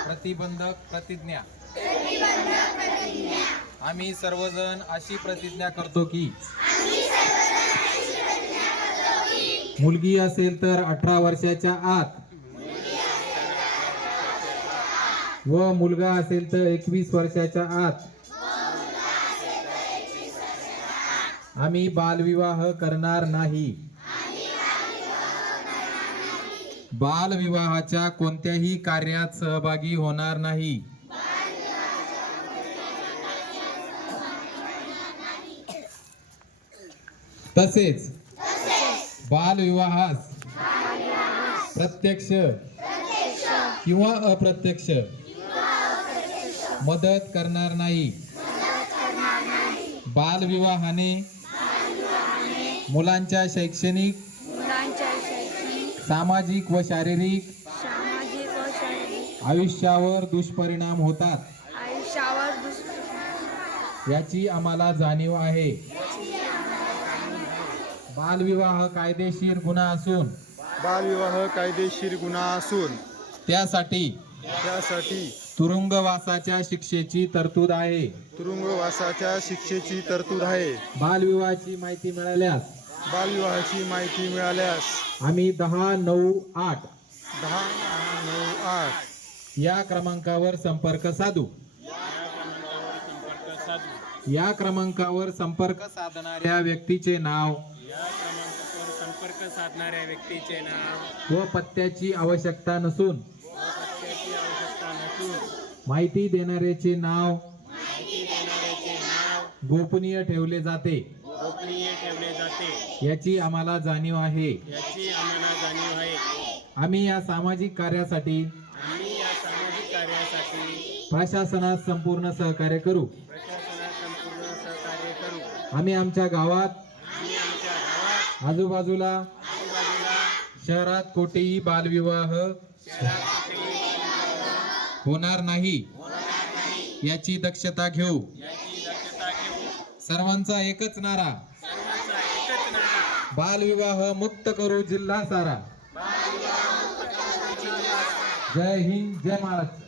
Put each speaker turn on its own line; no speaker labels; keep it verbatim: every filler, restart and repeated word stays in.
प्रतिबंधक प्रतिज्ञा आम्ही सर्वजण अशी प्रतिज्ञा करतो की मुलगी असेल तर अठरा वर्षाच्या आत व मुलगा असेल तर एकवीस वर्षाच्या आत आम्ही बालविवाह करणार नाही। बालविवाहाच्या कोणत्याही कार्यात सहभागी होणार नाही। तसेच बालविवाहास प्रत्यक्ष किंवा अप्रत्यक्ष मदत करणार नाही। बालविवाहाने मुलांच्या शैक्षणिक सामाजिक व शारीरिक आयुष्यावर दुष्परिणाम होतात याची आम्हाला जाणीव आहे। बालविवाह कायदेशीर गुन्हा असून
बालविवाह कायदेशीर गुन्हा असून
त्यासाठी
त्यासाठी
तुरुंगवासाच्या शिक्षेची तरतूद आहे।
तुरुंगवासाच्या शिक्षेची तरतूद आहे।
बालविवाहाची माहिती मिळाल्यास
बालविवाहाची माहिती मिळाल्यास
आम्ही दहा नऊ आठ
दहा नऊ आठ
या क्रमांकावर संपर्क साधू। या क्रमांकावर संपर्क साधणाऱ्या व्यक्तीचे नाव
संपर्क साधणाऱ्या व्यक्तीचे नाव
व पत्त्याची आवश्यकता नसून
पत्त्याची आवश्यकता नसून
माहिती देणाऱ्याचे नाव
माहिती देणाऱ्याचे नाव
गोपनीय ठेवले जाते
गोपनीय ठेवले जाते
याची आम्हाला जाणीव आहे।
याची आम्हाला जाणीव आहे।
आम्ही या सामाजिक कार्यासाठी
आम्ही या सामाजिक कार्यासाठी
प्रशासनास संपूर्ण सहकार्य करू।
प्रशासनास संपूर्ण सहकार्य करू।
आम्ही आमच्या गावात
आम्ही आमच्या गावात
आजूबाजूला
आजूबाजूला
शहरात कोठेही बालविवाह होणार नाही याची दक्षता घेऊ।
याची दक्षता घेऊ।
सर्वांचा एकच नारा,
सर्वांचा एकच नारा,
बालविवाह मुक्त करू जिल्हा सारा। जय हिंद, जय महाराष्ट्र।